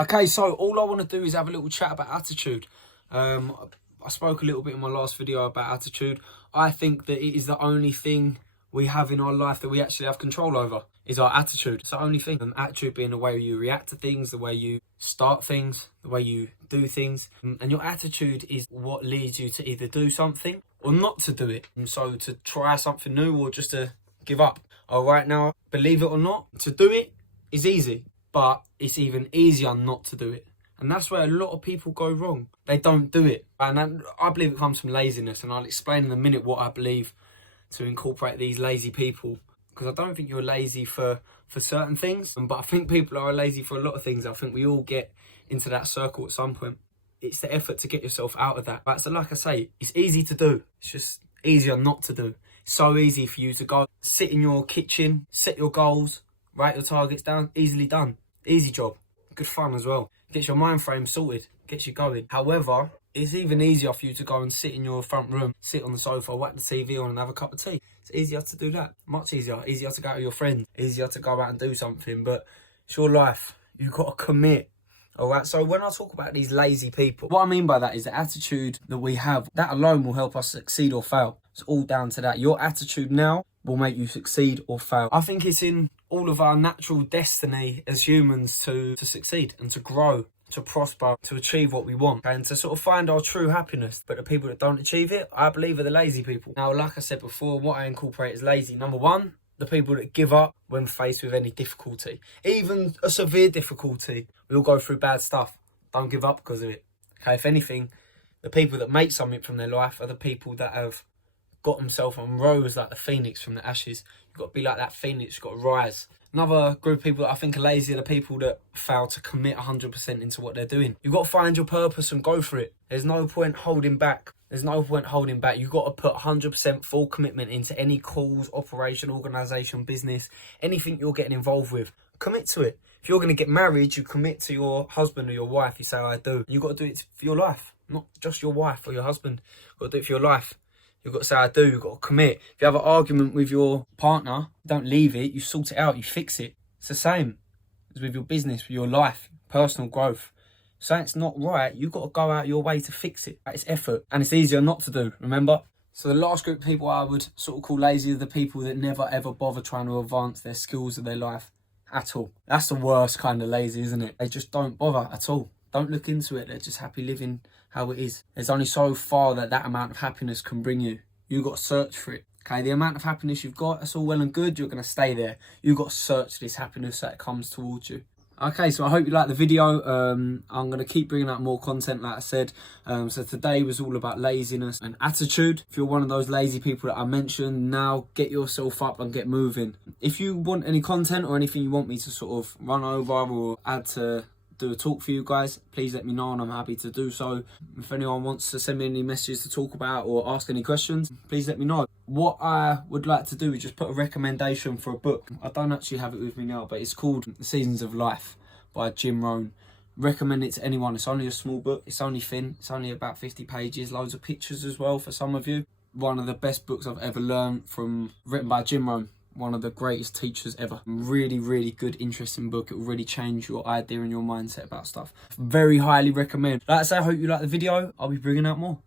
Okay, so all I want to do is have a little chat about attitude. I spoke a little bit in my last video about attitude. I think that it is the only thing we have in our life that we actually have control over, is our attitude. It's the only thing. And attitude being the way you react to things, the way you start things, the way you do things. And your attitude is what leads you to either do something or not to do it. And so to try something new or just to give up. All right, now, believe it or not, to do it is easy, but it's even easier not to do it. And that's where a lot of people go wrong. They don't do it. And I believe it comes from laziness. And I'll explain in a minute what I believe to incorporate these lazy people. Because I don't think you're lazy for certain things. But I think people are lazy for a lot of things. I think we all get into that circle at some point. It's the effort to get yourself out of that. But so like I say, it's easy to do. It's just easier not to do. It's so easy for you to go sit in your kitchen, set your goals, write your targets down. Easily done. Easy job. Good fun as well. Gets your mind frame sorted, gets you going. However, it's even easier for you to go and sit in your front room, sit on the sofa, whack the TV on and have a cup of tea. It's easier to do that. Much easier. Easier to go out with your friends. Easier to go out and do something. But it's your life. You've got to commit. Alright, so when I talk about these lazy people, what I mean by that is the attitude that we have. That alone will help us succeed or fail. It's all down to that. Your attitude now will make you succeed or fail. I think it's in all of our natural destiny as humans to succeed and to grow, to prosper, to achieve what we want and to sort of find our true happiness. But the people that don't achieve it, I believe, are the lazy people. Now, like I said before, what I incorporate is lazy. Number one, the people that give up when faced with any difficulty. Even a severe difficulty, we all go through bad stuff. Don't give up because of it. Okay, if anything, the people that make something from their life are the people that have got themselves and rose like the phoenix from the ashes. You've got to be like that phoenix, you've got to rise. Another group of people that I think are lazy are the people that fail to commit 100% into what they're doing. You've got to find your purpose and go for it. There's no point holding back. There's no point holding back. You've got to put 100% full commitment into any cause, operation, organisation, business, anything you're getting involved with. Commit to it. If you're going to get married, you commit to your husband or your wife. You say, I do. You've got to do it for your life, not just your wife or your husband. You've got to do it for your life. You've got to say, I do. You've got to commit. If you have an argument with your partner, don't leave it. You sort it out. You fix it. It's the same as with your business, with your life, personal growth. Something's not right, you've got to go out your way to fix it. It's effort. And it's easier not to do, remember? So the last group of people I would sort of call lazy are the people that never ever bother trying to advance their skills of their life at all. That's the worst kind of lazy, isn't it? They just don't bother at all. Don't look into it. They're just happy living how it is. There's only so far that amount of happiness can bring you. You've got to search for it. Okay, the amount of happiness you've got, that's all well and good. You're going to stay there. You've got to search this happiness that comes towards you. Okay, so I hope you liked the video. I'm going to keep bringing out more content, like I said. So today was all about laziness and attitude. If you're one of those lazy people that I mentioned, now get yourself up and get moving. If you want any content or anything you want me to sort of run over or add to do a talk for you guys, please let me know and I'm happy to do so. If anyone wants to send me any messages to talk about or ask any questions, please let me know. What I would like to do is just put a recommendation for a book. I don't actually have it with me now, but it's called The Seasons of Life by Jim Rohn. Recommend it to anyone. It's only a small book, it's only thin, it's only about 50 pages, loads of pictures as well for some of you. One of the best books I've ever learned from, written by Jim Rohn. One of the greatest teachers ever. Really, really good, interesting book. It will really change your idea and your mindset about stuff. Very highly recommend. Like I say, I hope you like the video. I'll be bringing out more.